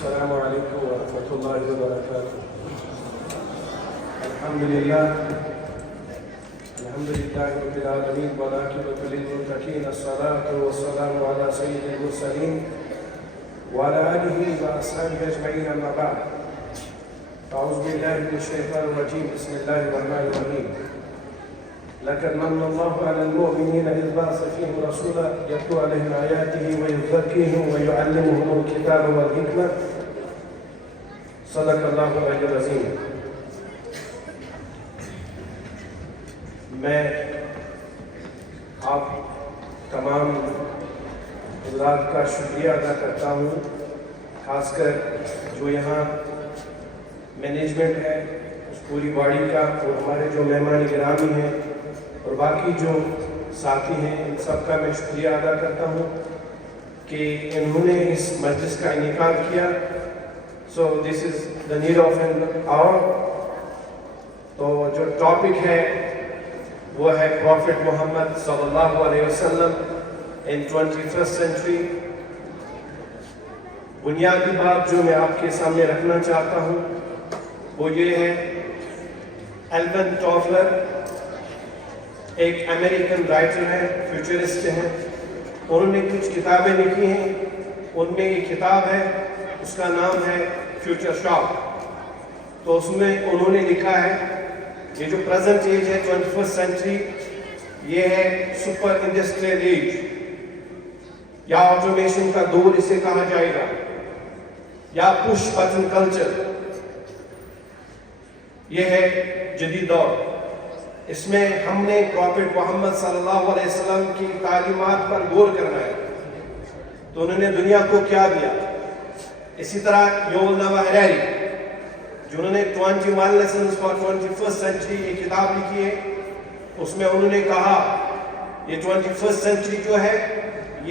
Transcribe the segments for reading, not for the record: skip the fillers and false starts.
السلام عليكم ورحمة الله وبركاته. الحمد لله رب العالمين والعاقبة للمتقين. الصلاة والسلام على سيد المرسلين وعلى آله وأصحابه أجمعين. أما بعد، أعوذ بالله من الشيطان الرجيم. بسم الله الرحمن الرحيم. لقد من الله على المؤمنين إذ بعث فيهم رسولا يتلو عليهم آياته ويزكيهم ويعلمهم الكتاب والحكمة. صدق الله العلي العظيم. میں آپ تمام حضرات کا شکریہ ادا کرتا ہوں، خاص کر جو یہاں مینجمنٹ ہے اس پوری باڈی کا، اور ہمارے جو مہمان گرامی ہیں اور باقی جو ساتھی ہیں، ان سب کا میں شکریہ ادا کرتا ہوں کہ انہوں نے اس مجلس کا انعقاد کیا. So this is the need of an hour. تو جو ٹاپک ہے وہ ہے پروفٹ محمد صلی اللہ علیہ وسلم ان 21st سینچری. بنیادی بات جو میں آپ کے سامنے رکھنا چاہتا ہوں وہ یہ ہے، ایلون ٹافلر ایک امریکن رائٹر ہے، فیوچرسٹ ہیں. انہوں نے کچھ کتابیں لکھی ہیں، ان میں یہ کتاب ہے، اس کا نام ہے فیوچر شاک. تو اس میں انہوں نے لکھا ہے یہ جو پریزنٹ ایج ہے 21st سینچری، یہ ہے سپر انڈسٹریل ایج یا آٹومیشن کا دور اسے کہا جائے گا، یا پش بٹن کلچر. یہ ہے جدید دور. اس میں ہم نے پروفٹ محمد صلی اللہ علیہ وسلم کی تعلیمات پر غور کرنا ہے. تو انہوں نے دنیا کو کیا دیا. اسی طرح یوول نوآ ہریری جنہوں نے 21 Lessons for 21st Century یہ کتاب لکھی ہے، اس میں انہوں نے کہا یہ 21st سینچری جو ہے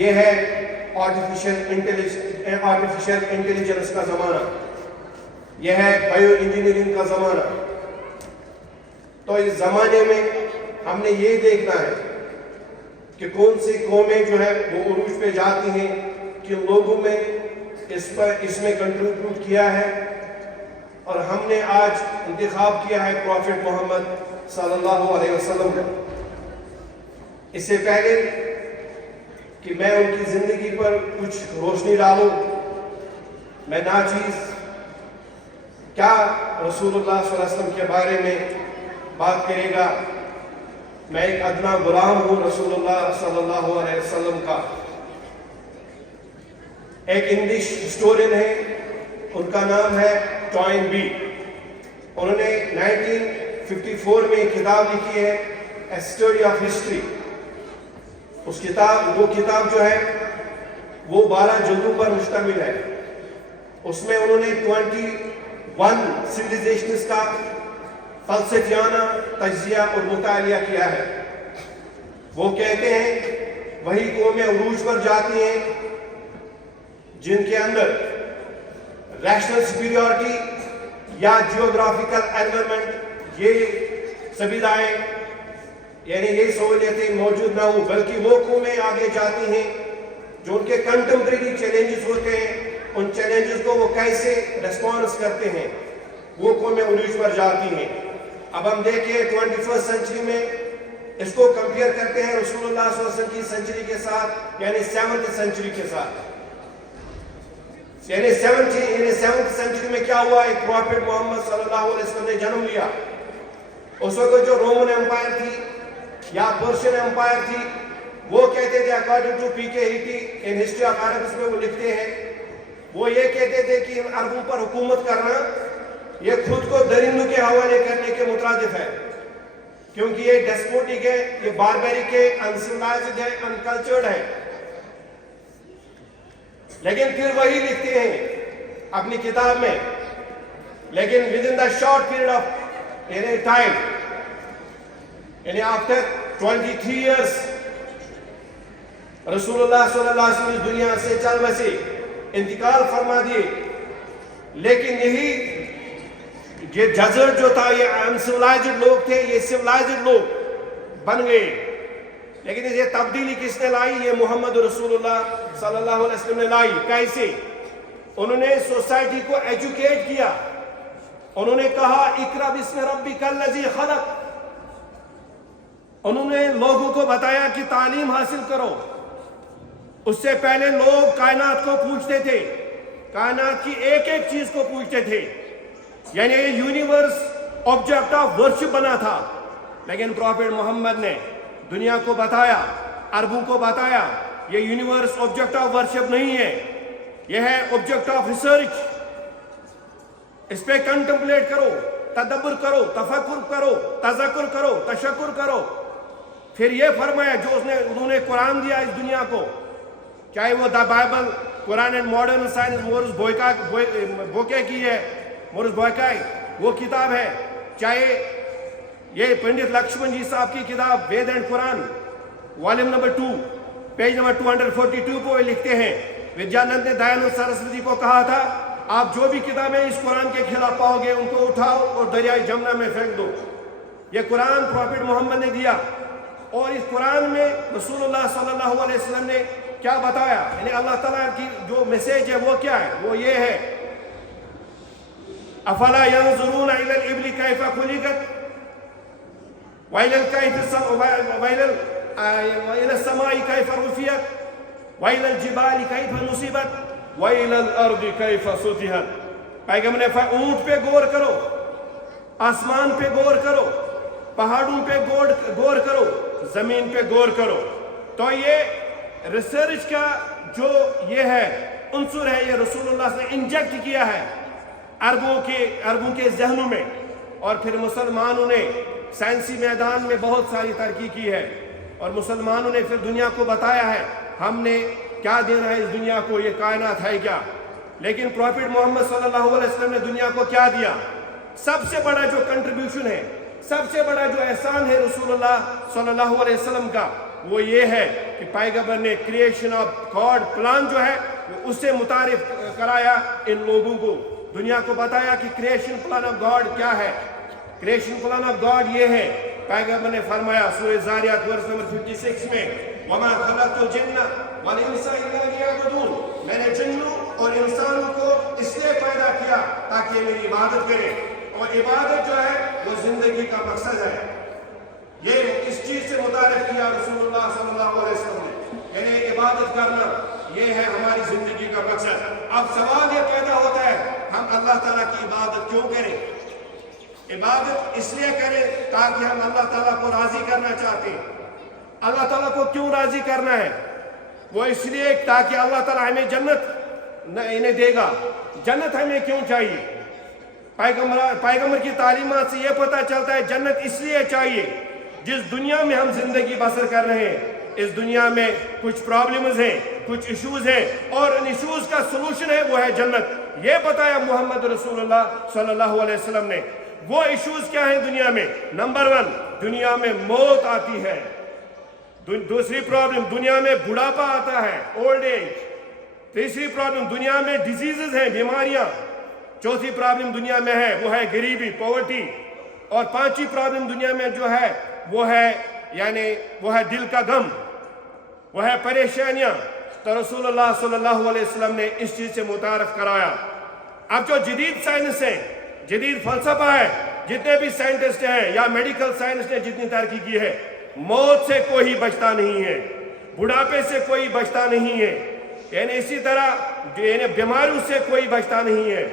یہ ہے آرٹیفیشل انٹیلیجنس کا زمانہ، یہ ہے بائیو انجینئرنگ کا زمانہ. تو اس زمانے میں ہم نے یہ دیکھنا ہے کہ کون سی قومیں جو ہے وہ عروج پہ جاتی ہیں، کن لوگوں میں اس میں کنٹریبیوٹ کیا ہے. اور ہم نے آج انتخاب کیا ہے پروفٹ محمد صلی اللہ علیہ وسلم کا. اس سے پہلے کہ میں ان کی زندگی پر کچھ روشنی ڈالوں، میں ناچیز کیا رسول اللہ صلی اللہ علیہ وسلم کے بارے میں بات کرے گا. میں ایک ادنا غلام ہوں رسول اللہ صلی اللہ علیہ وسلم کا. ایک انگلش ہسٹورین ہے، ان کا نام ہے ٹوائن بی. انہوں نے 1954 میں ایک کتاب لکھی ہے A Study of History. وہ کتاب جو ہے وہ 12 جلدوں پر مشتمل ہے. اس میں انہوں نے 21 سویلائزیشنز کا فلسفیانہ تجزیہ اور مطالعہ کیا ہے. وہ کہتے ہیں وہی قومیں عروج پر جاتی ہیں جن کے اندر ریشنل سپیریورٹی یا جیوگرافیکل انوائرمنٹ، یہ سویدھائیں یعنی یہ سہولیتیں موجود نہ ہوں، بلکہ وہ قومیں آگے جاتی ہیں جو ان کے کنٹمپریری چیلنجز ہوتے ہیں، ان چیلنجز کو وہ کیسے ریسپانس کرتے ہیں، وہ قومیں عروج پر جاتی ہیں. اب ہم دیکھیں 21st سینچری میں اس کو کمپیئر کرتے ہیں رسول اللہ صلی اللہ علیہ وسلم کی سینچری کے ساتھ، یعنی 7th سینچری کے ساتھ. یعنی 7th سینچری میں کیا ہوا؟ ایک پروفٹ محمد صلی اللہ علیہ وسلم نے جنم لیا. اس وقت جو رومن امپائر تھی یا پرشین امپائر تھی، وہ کہتے تھے اکارڈنگ ٹو پی کے Haiti in history of Arabs میں وہ لکھتے ہیں، وہ یہ کہتے تھے کہ ان عربوں پر حکومت کرنا یہ خود کو درندوں کے حوالے کرنے کے مترادف ہے، کیونکہ یہ ڈیسپوٹک ہے، یہ باربیرک ہے، انسیولائزڈ ہے، انکلچرڈ ہے. لیکن پھر وہی لکھتے ہیں اپنی کتاب میں، لیکن within the short period of time، یعنی after 23 years رسول اللہ صلی اللہ علیہ وسلم اس دنیا سے چل بسے، انتقال فرما دیے. لیکن یہی یہ جزر جو تھا، یہ انسیولائزڈ لوگ تھے، یہ سیولائزڈ لوگ بن گئے. لیکن یہ تبدیلی کس نے لائی؟ یہ محمد رسول اللہ صلی اللہ علیہ وسلم نے لائی. کیسے؟ انہوں نے سوسائٹی کو ایجوکیٹ کیا. انہوں نے کہا اقرا بسم ربک الذی خلق. انہوں نے لوگوں کو بتایا کہ تعلیم حاصل کرو. اس سے پہلے لوگ کائنات کو پوچھتے تھے, کائنات کی ایک ایک چیز کو پوچھتے تھے, یعنی یہ یونیورس آبجیکٹ آف ورشپ بنا تھا. لیکن پروفیٹ محمد نے دنیا کو بتایا, عربوں کو بتایا, یہ یونیورس آبجیکٹ آف ورشپ نہیں ہے, یہ ہے آبجیکٹ آف ریسرچ. اس پہ کنٹمپلیٹ کرو, تدبر کرو, تفکر کرو, تذکر کرو, تشکر کرو. پھر یہ فرمایا جو انہوں نے قرآن دیا اس دنیا کو, چاہے وہ the Bible, Quran and modern science Maurice Bucaille کی ہے, مورس بوکائی وہ کتاب ہے, چاہے یہ پنڈت لکشمن جی صاحب کی کتاب Ved and Quran volume number 2 page number 242 پہ لکھتے ہیں ودیانند نے دیانند سرسوتی کو کہا تھا آپ جو بھی کتابیں اس قرآن کے خلاف پاؤ گے ان کو اٹھاؤ اور دریائے جمنا میں پھینک دو. یہ قرآن پروفیٹ محمد نے دیا, اور اس قرآن میں رسول اللہ صلی اللہ علیہ وسلم نے کیا بتایا, یعنی اللہ تعالیٰ کی جو میسیج ہے وہ کیا ہے, وہ یہ ہے افلا ينظرون الى الابل كيف خلقت والى السماء كيف رفعت والى الجبال كيف نصبت والى الارض كيف سطحت. پیغمبر نے فرمایا اونٹ پہ غور کرو, آسمان پہ غور کرو, پہاڑوں پہ غور کرو, زمین پہ غور کرو. تو یہ ریسرچ کا جو یہ ہے عنصر ہے, یہ رسول اللہ نے انجیکٹ کیا ہے عربوں کے ذہنوں میں, اور پھر مسلمانوں نے سائنسی میدان میں بہت ساری ترقی کی ہے, اور مسلمانوں نے پھر دنیا کو بتایا ہے ہم نے کیا دینا ہے اس دنیا کو, یہ کائنات ہے کیا. لیکن پروفیٹ محمد صلی اللہ علیہ وسلم نے دنیا کو کیا دیا؟ سب سے بڑا جو کنٹریبیوشن ہے, سب سے بڑا جو احسان ہے رسول اللہ صلی اللہ علیہ وسلم کا, وہ یہ ہے کہ پیغمبر نے کریشن آف گاڈ پلان جو ہے اس سے متعارف کرایا ان لوگوں کو, دنیا کو بتایا کہ کریشن پلان آف گاڈ کیا ہے. کریشن پلان آف گاڈ یہ ہے, پیغمبر نے فرمایا سورہ زاریات ورس نمبر 56 میں وَمَا خَلَقْتُ الْجِنَّ وَالْإِنسَ إِلَّا لِيَعْبُدُونِ, میں نے جنوں اور انسانوں کو اس لیے پیدا کیا تاکہ یہ میری عبادت کرے, اور عبادت جو ہے وہ زندگی کا مقصد ہے. یہ اس چیز سے متعارف کیا رسول اللہ صلی اللہ علیہ وسلم نے, یعنی عبادت کرنا یہ ہے ہماری زندگی کا مقصد. اب سوال یہ پیدا ہوتا ہے ہم اللہ تعالیٰ کی عبادت کیوں کریں؟ عبادت اس لیے کریں تاکہ ہم اللہ تعالیٰ کو راضی کرنا چاہتے ہیں. اللہ تعالیٰ کو کیوں راضی کرنا ہے؟ وہ اس لیے تاکہ اللہ تعالیٰ ہمیں جنت انہیں دے گا. جنت ہمیں کیوں چاہیے؟ پیغمبر کی تعلیمات سے یہ پتہ چلتا ہے جنت اس لیے چاہیے جس دنیا میں ہم زندگی بسر کر رہے ہیں اس دنیا میں کچھ پرابلمز ہیں, کچھ ایشوز ہیں, اور ان ایشوز کا سلوشن ہے وہ ہے جنت. یہ بتایا محمد رسول اللہ صلی اللہ علیہ وسلم نے. وہ ایشوز کیا ہیں دنیا میں؟ نمبر 1, دنیا میں موت آتی ہے. دوسری پرابلم, دنیا میں بڑھاپا آتا ہے, اولڈ ایج. تیسری پرابلم, دنیا میں ڈیزیزز ہیں, بیماریاں. چوتھی پرابلم دنیا میں ہے وہ ہے غریبی, پاورٹی. اور پانچویں پرابلم دنیا میں جو ہے وہ ہے یعنی وہ ہے دل کا غم, وہ ہے پریشانیاں. تو رسول اللہ صلی اللہ علیہ وسلم نے اس چیز سے متعارف کرایا. اب جو جدید سائنس ہے, جدید فلسفہ ہے, جتنے بھی سائنٹسٹ ہیں یا میڈیکل سائنس نے جتنی ترقی کی ہے, موت سے کوئی بچتا نہیں ہے, بڑھاپے سے کوئی بچتا نہیں ہے, یعنی اسی طرح یعنی بیماریوں سے کوئی بچتا نہیں ہے.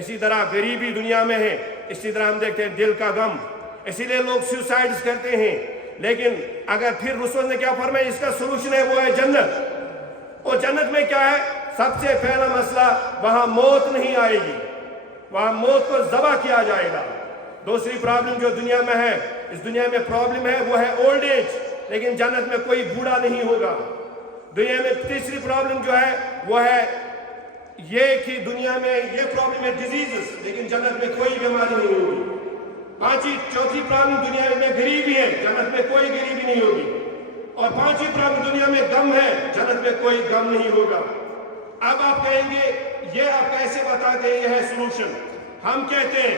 اسی طرح غریبی دنیا میں ہے, اسی طرح ہم دیکھتے ہیں دل کا غم, اسی لیے لوگ سوسائڈز کرتے ہیں. لیکن اگر پھر رسول نے کیا فرمایا, اس کا سلوشن ہے وہ ہے جنت. اور جنت میں کیا ہے؟ سب سے پہلا مسئلہ وہاں موت نہیں آئے گی, وہاں موت کو ذبح کیا جائے گا. دوسری پرابلم جو دنیا میں ہے, اس دنیا میں پرابلم ہے وہ ہے اولڈ ایج, لیکن جنت میں کوئی بوڑھا نہیں ہوگا. دنیا میں تیسری پرابلم جو ہے وہ ہے یہ کہ دنیا میں یہ پرابلم ہے ڈیزیزز, لیکن جنت میں کوئی بیماری نہیں ہوگی. چوتھی پرابلم دنیا میں غریبی ہے, جنت میں کوئی غریبی نہیں ہوگی. اور پانچویں پرابلم دنیا میں غم ہے, جنت میں کوئی غم نہیں ہوگا. اب آپ کہیں گے یہ آپ کیسے بتاتے ہیں یہ ہے سلوشن؟ ہم کہتے ہیں,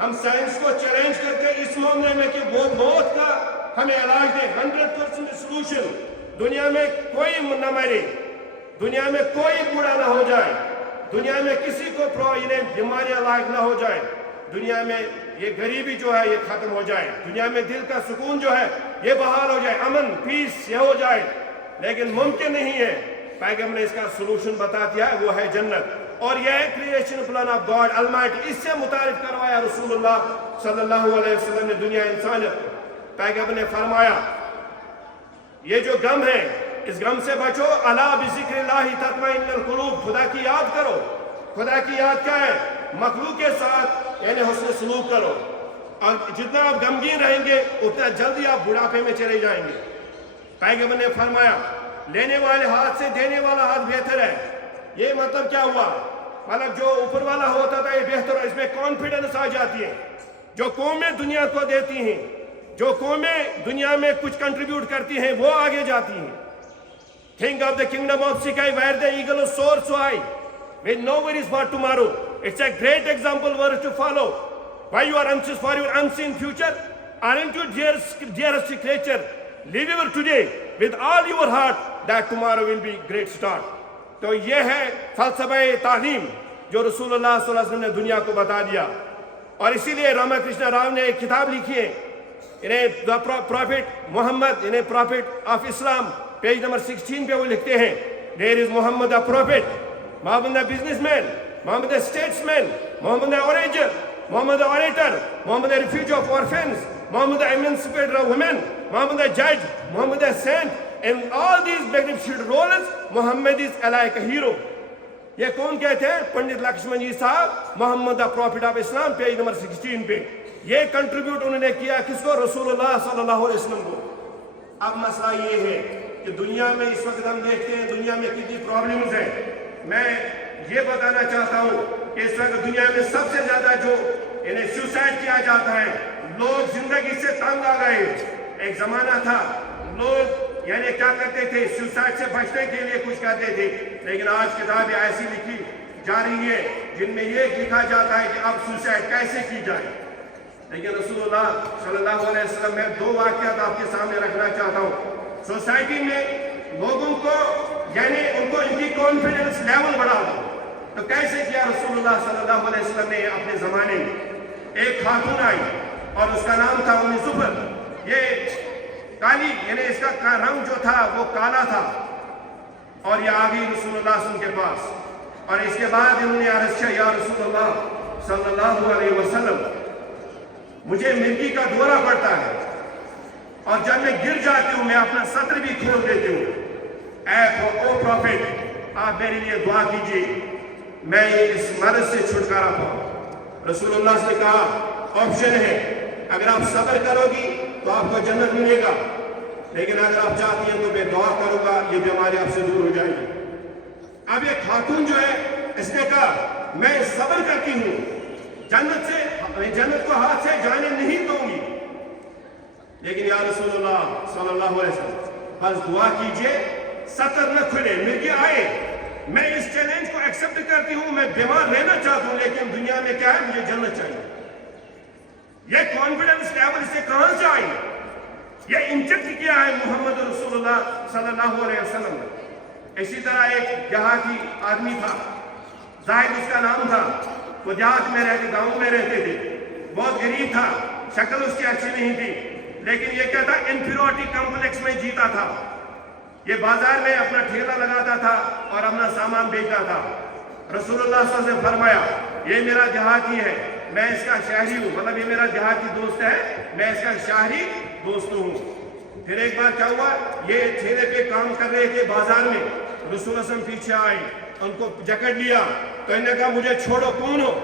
ہم سائنس کو چیلنج کرتے ہیں اس معاملے میں کہ وہ موت کا ہمیں علاج دے. 100% سلوشن, دنیا میں کوئی نہ مرے, دنیا میں کوئی بوڑھا نہ ہو جائے, دنیا میں کسی کو بیماریاں لاحق نہ ہو جائے, دنیا میں یہ غریبی جو ہے یہ ختم ہو جائے, دنیا میں دل کا سکون جو ہے یہ بحال ہو جائے, امن پیس یہ ہو جائے, لیکن ممکن نہیں ہے. پیغمبر نے اس کا سلوشن بتا دیا ہے, وہ ہے جنت, اور یہ ہے creation plan of God Almighty. اس سے متعارف کروایا رسول اللہ صلی اللہ علیہ وسلم نے دنیا انسانیت کو. پیغمبر نے فرمایا یہ جو غم ہے اس غم سے بچو, الا بذکر اللہ تطمئن القلوب, خدا کی یاد کرو. خدا کی یاد کیا ہے؟ مخلوق کے ساتھ یعنی حسن سلوک کرو, اور جتنا آپ غمگین رہیں گے اتنا جلدی آپ بڑھاپے میں چلے جائیں گے. پیغمبر نے فرمایا لینے والے ہاتھ سے دینے والا ہاتھ بہتر ہے. یہ مطلب کیا ہوا؟ مطلب جو اوپر والا ہوتا تھا یہ بہتر ہے, اس میں کانفیڈنس آ جاتی ہے. جو قومیں دنیا کو دیتی ہیں, جو قومیں دنیا میں کچھ کنٹریبیوٹ کرتی ہیں وہ آگے جاتی ہیں. Think of the kingdom of Sikai where the eagle soars so high with no worries for tomorrow. It's a great example for us to follow. Why you are anxious for your unseen future? Aren't you dearest creature? Live your today with all your heart that tomorrow will be great start. تو یہ ہے فلسفہ تعلیم جو رسول اللہ صلی اللہ علیہ وسلم نے دنیا کو بتا دیا. اور اسی لیے راما کرشنا راؤ نے ایک کتاب لکھی ہے, انہیں پروفٹ محمد, انہیں profit of Islam, page number 16 پہ وہ لکھتے ہیں there is Muhammad the prophet, Muhammad the businessman, Muhammad the statesman, Muhammad the orator, Muhammad the orator, Muhammad the refuge of orphans, Muhammad the emancipator of women, Muhammad the judge, Muhammad the saint, and all these magnificent roles Muhammad is like a hero. یہ کون کہتے ہیں؟ پنڈت لکشمن جی صاحب, Muhammad the prophet of Islam, page number 16 پہ. یہ contribute انہوں نے کیا کس کو؟ رسول اللہ صلی اللہ علیہ وسلم کو. اب مسئلہ یہ ہے کہ دنیا میں اس وقت ہم دیکھتے ہیں دنیا میں کتنی پرابلمز ہیں. میں یہ بتانا چاہتا ہوں کہ اس وقت دنیا میں سب سے زیادہ جو انہیں سوسائڈ کیا جاتا ہے, لوگ زندگی سے تنگ آ گئے. ایک زمانہ تھا لوگ یعنی کیا کرتے تھے؟ سوسائڈ سے بچنے کے لیے کچھ کرتے تھے, لیکن آج کتابیں ایسی لکھی جا رہی ہے جن میں یہ لکھا جاتا ہے کہ اب سوسائڈ کیسے کی جائے. لیکن رسول اللہ صلی اللہ علیہ وسلم میں دو واقعات آپ کے سامنے رکھنا چاہتا ہوں. سوسائٹی میں لوگوں کو یعنی ان کو ان کی کانفیڈنس لیول بڑھا دو. تو کیسے کیا رسول اللہ صلی اللہ علیہ وسلم نے اپنے زمانے میں؟ ایک خاتون آئی اور اس کا نام تھا ام زفر. یہ کالی یعنی اس کا رنگ جو تھا وہ کالا تھا, اور یہ آ گئی رسول اللہ صلی اللہ علیہ وسلم کے پاس, اور اس کے بعد انہوں نے عرض کیا یا رسول اللہ صلی اللہ علیہ وسلم مجھے مرگی کا دورہ پڑتا ہے, اور جب میں گر جاتی ہوں میں اپنا سطر بھی کھول دیتی ہوں. او پروفٹ آپ میرے لیے دعا کیجیے میں اس مرض سے چھٹکارا پاؤں. رسول اللہ سے کہا آپشن ہے, اگر آپ صبر کرو گی تو آپ کو جنت ملے گا, لیکن اگر آپ چاہتی ہیں تو میں دعا کروں گا یہ بیماری آپ سے دور ہو جائے گی. اب یہ خاتون جو ہے اس نے کہا میں صبر کرتی ہوں, جنت کو ہاتھ سے جانے نہیں دوں گی, لیکن یا رسول اللہ صلی اللہ علیہ وسلم بس دعا کیجئے سطر نہ کھلے, مرگی آئے. میں اس چیلنج کو ایکسپٹ کرتی ہوں, میں بیمار رہنا چاہتا ہوں, لیکن دنیا میں کیا ہے؟ مجھے جنت چاہیے. یہ کانفیڈنس لیول سے کہاں سے آئی؟ یہ انجیکٹ کیا ہے محمد رسول اللہ صلی اللہ علیہ وسلم نے. اسی طرح ایک دیہاتی آدمی تھا, زاہد اس کا نام تھا, وہ دیہات میں رہتے, گاؤں میں رہتے تھے, بہت غریب تھا, شکل اس کی اچھی نہیں تھی, لیکن یہ کیا تھا؟ انفیریورٹی کمپلیکس میں جیتا تھا. یہ بازار میں اپنا ٹھیلا لگاتا تھا اور اپنا سامان بیچتا تھا. رسول اللہ صلی اللہ علیہ وسلم نے فرمایا یہ میرا دیہاتی ہے, میں اس کا شہری ہوں, مطلب یہ میرا دیہاتی دوست ہے, میں اس کا شہری دوست ہوں. پھر ایک بار کیا ہوا, یہ ٹھیلے پہ کام کر رہے تھے بازار میں, رسول اللہ صلی اللہ علیہ وسلم پیچھے آئے, ان کو جکڑ لیا, تو انہوں نے کہا مجھے چھوڑو, کون ہو؟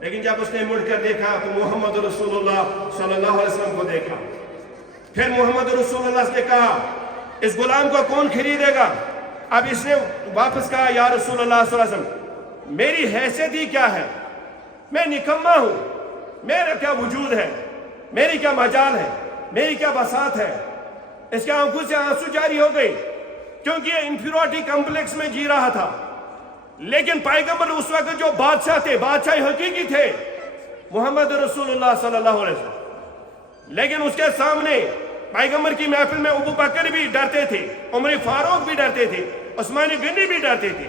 لیکن جب اس نے مڑ کر دیکھا تو محمد رسول اللہ صلی اللہ علیہ وسلم کو دیکھا. پھر محمد رسول اللہ نے کہا اس غلام کو کون خریدے گا؟ اب اس نے واپس کہا یا رسول اللہ صلی اللہ علیہ وسلم میری حیثیت ہی کیا ہے, میں نکما ہوں, میرا کیا وجود ہے, میری کیا مجال ہے, میری کیا بساط ہے. اس کے آنکھوں سے آنسو جاری ہو گئی کیونکہ یہ انفیریورٹی کمپلیکس میں جی رہا تھا. لیکن پیغمبر اس وقت جو بادشاہ تھے, بادشاہ حقیقی تھے محمد رسول اللہ صلی اللہ علیہ وسلم, لیکن اس کے سامنے پیغمبر کی محفل میں ابو بکر بھی ڈرتے تھے, عمر فاروق بھی ڈرتے تھے, عثمان غنی بھی ڈرتے تھے,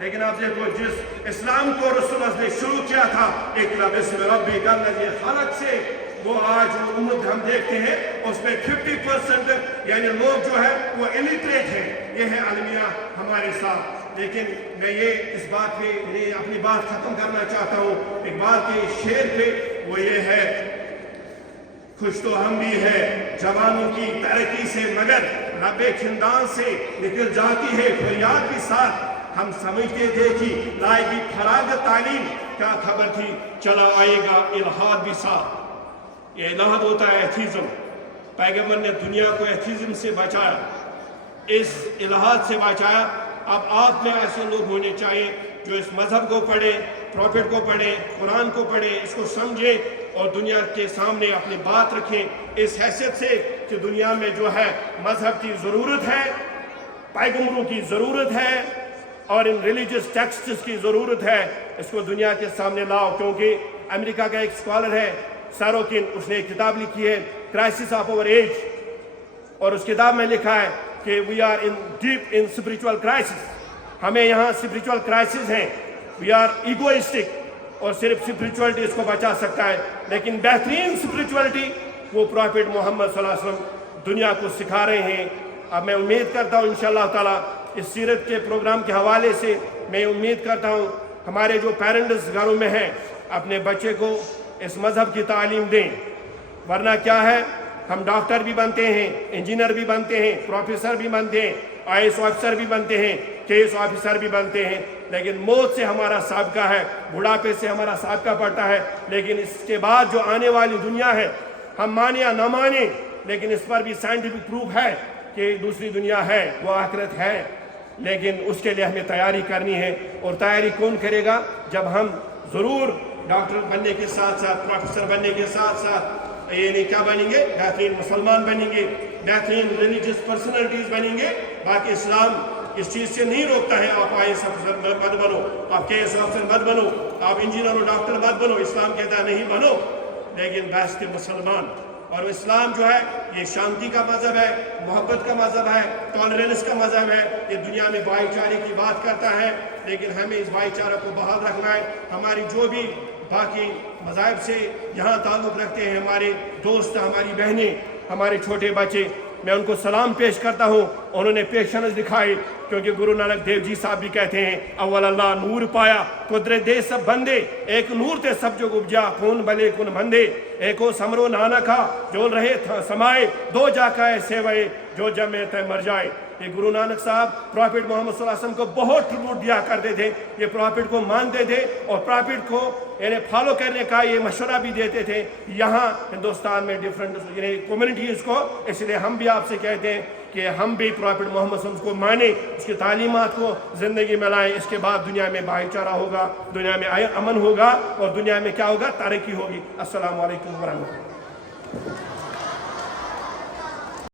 لیکن آپ دیکھو جس اسلام کو رسول اللہ نے شروع کیا تھا اقرأ بسم ربک الذی خلق سے، وہ آج امت ہم دیکھتے ہیں اس میں 50% یعنی لوگ جو ہے وہ الٹریٹ ہیں. یہ ہے المیہ ہمارے ساتھ. لیکن میں یہ اس بات پہ اپنی بات ختم کرنا چاہتا ہوں اقبال کے شعر پہ، وہ یہ ہے: خوش تو ہم بھی ہے جوانوں کی ترقی سے، مگر رب خندان سے نکل جاتی ہے فریاد بھی ساتھ. ہم سمجھتے تھے کہ لائے گی فراغت تعلیم، کیا خبر تھی چلا آئے گا الہاد بھی ساتھ. یہ الہاد ہوتا ہے ایتھیزم. پیغمبر نے دنیا کو ایتھیزم سے بچایا، اس الہاد سے بچایا. اب آپ میں ایسے لوگ ہونے چاہیے جو اس مذہب کو پڑھیں، پروفٹ کو پڑھیں، قرآن کو پڑھیں، اس کو سمجھیں اور دنیا کے سامنے اپنی بات رکھیں اس حیثیت سے کہ دنیا میں جو ہے مذہب کی ضرورت ہے، پیغمبروں کی ضرورت ہے اور ان ریلیجس ٹیکسٹس کی ضرورت ہے. اس کو دنیا کے سامنے لاؤ. کیونکہ امریکہ کا ایک اسکالر ہے ساروکن، اس نے ایک کتاب لکھی ہے کرائسس آف اوور ایج، اور اس کتاب میں لکھا ہے کہ we are in deep in spiritual crisis. ہمیں یہاں اسپرچول کرائسس ہیں. وی آر ایگوئسٹک اور صرف اسپرچولیٹی اس کو بچا سکتا ہے. لیکن بہترین اسپرچولیٹی وہ پروفٹ محمد صلی اللہ علیہ وسلم دنیا کو سکھا رہے ہیں. اب میں امید کرتا ہوں انشاءاللہ تعالیٰ اس سیرت کے پروگرام کے حوالے سے میں امید کرتا ہوں ہمارے جو پیرنٹس گھروں میں ہیں اپنے بچے کو اس مذہب کی تعلیم دیں. ورنہ کیا ہے، ہم ڈاکٹر بھی بنتے ہیں، انجینئر بھی بنتے ہیں، پروفیسر بھی بنتے ہیں، IAS آفیسر بھی بنتے ہیں، KS آفیسر بھی بنتے ہیں، لیکن موت سے ہمارا سابقہ ہے، بڑھاپے سے ہمارا سابقہ پڑتا ہے. لیکن اس کے بعد جو آنے والی دنیا ہے، ہم مانیں یا نہ مانیں، لیکن اس پر بھی سائنٹیفک پروف ہے کہ دوسری دنیا ہے، وہ آخرت ہے. لیکن اس کے لیے ہمیں تیاری کرنی ہے. اور تیاری کون کرے گا؟ جب ہم ضرور ڈاکٹر بننے کے ساتھ ساتھ، پروفیسر بننے کے ساتھ ساتھ یعنی کیا بنیں گے؟ بہترین مسلمان بنیں گے، بہترین ریلیجس پرسنالٹیز بنیں گے. باقی اسلام اس چیز سے نہیں روکتا ہے آپ IAS افسر مت بنو، آپ KS افسر مت بنو، آپ انجینئر اور ڈاکٹر مت بنو. اسلام کہتا ہے نہیں بنو، لیکن بیسٹ مسلمان. اور اسلام جو ہے یہ شانتی کا مذہب ہے، محبت کا مذہب ہے، ٹالرنس کا مذہب ہے. یہ دنیا میں بھائی چارے کی بات کرتا ہے، لیکن ہمیں اس بھائی چارے کو بحال رکھنا ہے. ہماری جو بھی باقی مذاہب سے یہاں تعلق رکھتے ہیں، ہمارے دوست، ہماری بہنیں، ہمارے چھوٹے بچے، میں ان کو سلام پیش کرتا ہوں. انہوں نے پیشنس دکھائی، کیونکہ گرو نانک دیو جی صاحب بھی کہتے ہیں اول اللہ نور پایا قدرت دے سب بندے، ایک نور تے سب جو اپجا خون بلے کن بندے. ایک ہو سمرو نانکا جو رہے تھا سمائے، دو جا کا ایسے وے جو جمے تے مر جائے. یہ گرو نانک صاحب پروفٹ محمد صلی اللہ علیہ وسلم کو بہت ٹریبیوٹ دیا کرتے تھے. یہ پروفٹ کو مانتے تھے اور پروفٹ کو یعنی فالو کرنے کا یہ مشورہ بھی دیتے تھے. یہاں ہندوستان میں ڈیفرنٹ یعنی کمیونٹیز کو، اس لیے ہم بھی آپ سے کہتے ہیں کہ ہم بھی پروفٹ محمد صلی اللہ علیہ وسلم کو مانیں، اس کی تعلیمات کو زندگی میں لائیں. اس کے بعد دنیا میں بھائی چارہ ہوگا، دنیا میں امن ہوگا اور دنیا میں کیا ہوگا؟ ترقی ہوگی. السلام علیکم ورحمۃ اللہ.